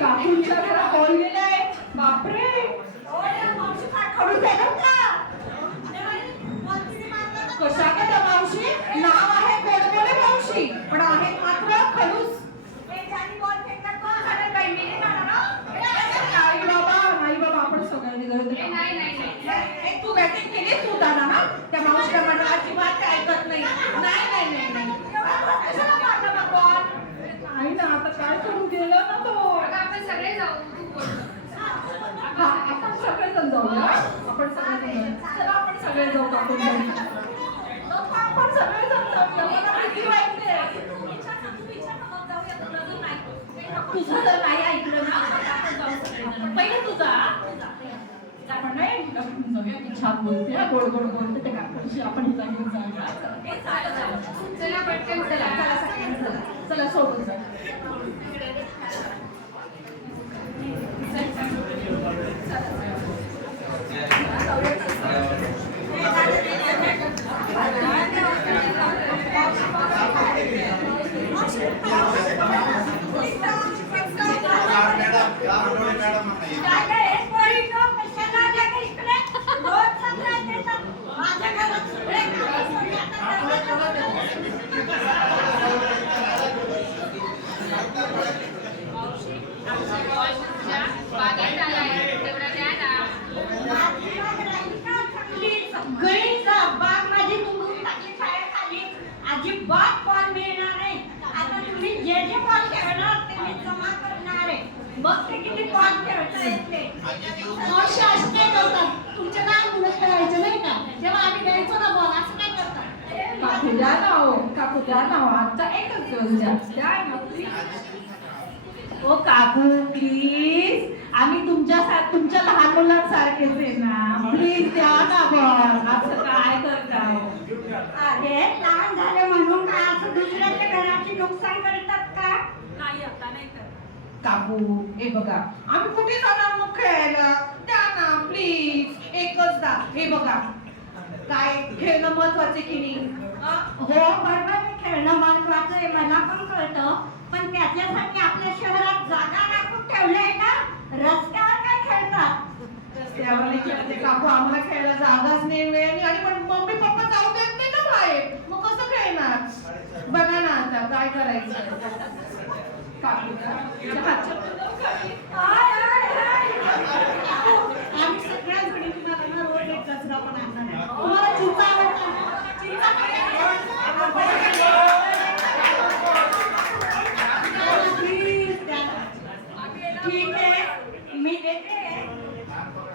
काकूंच्या घरात कोण गेलाय? बापरे, कशा का मावशी? नाव आहे गोडबोले मावशी, पण आहे मात्र खडूस. नाही बाबा, आपण सगळ्यांनी तू बॅटिंग केली, तू दादा ना त्या मावशीला म्हटलं अजिबात काय ऐकत नाही. नाही ना, आता काय करू, गेलं ना तो. आपण सगळे जाऊ. आपण सगळेजण जाऊया. आपण सगळेजण चला, आपण सगळे जाऊ. आपण सगळेजण जाऊया. मला भीती वाटते. तुझं जर नाही ऐकलं ना, आपण जाऊ सगळेजण. पहिले तुझा आपण नाही जाऊया. ती छान बोलते, गोड गोड बोलते. ते काकूशी आपण हिला घेऊन जाऊया. चला पटकन चला. चला सोबत जा. अजिबात कॉल मिळणार नाही. आता तुम्ही जे जे कॉल खेळणार ते मी जमा करणार आहे. मग ते किती कॉल खेळता येते. असे असते करतात. तुमच्या काय मुलं खेळायचं नाही का? जेव्हा आम्ही द्यायचो ना बॉल, असं काय करतात? काकू द्या ना हो, काकू द्या ना हो. आता एकच दिवस द्या ना प्लीज. ओ काकू प्लीज, आम्ही तुमच्या लहान मुलांसारखेच आहे ना. प्लीज द्या ना बॉल. असं काय करता? अरे लहान झाले म्हणून काय असं दुसऱ्याच्या घराची नुकसान करतात का? नाही, आता नाही करत. काकू हे बघा, आम्ही कुठे जाणार मग खेळायला? द्या ना प्लीज, एकच दा. हे बघा, काय खेळणं महत्वाचे की नाही? हो बरोबर आहे, खेळणं महत्वाचं आहे, मला पण कळतं. पण त्याच्यासाठी आपल्या शहरात जागा राखून ठेवलंय ना. रस्त्यावर काय खेळतात? रस्त्यावर नाही खेळते काकू, आम्हाला खेळायला जागाच नाही, वेळ नाही. आणि पण मम्मी पप्पा जाऊ देत नाही ना बाहेर, मग कसं खेळणार? बघा ना आता काय करायचं. काकू आम्ही सगळ्या जणी तुम्हाला ना रोज एक कचरा पण आणणार आहे. तुम्हाला चिंता आवडतं?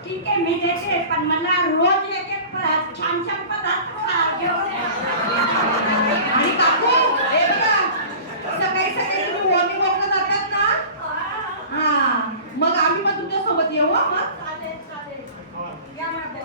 ठीक आहे मी देते, पण मला रोज एक एक छान छान पदार्थ घेऊन या. आणि काकू हे बघा, सकाळी सकाळी तुम्ही वॉर्निंग वॉकला जातात ना? हा, मग आम्ही पण तुमच्या सोबत येऊ. मग चालेल या माझ्या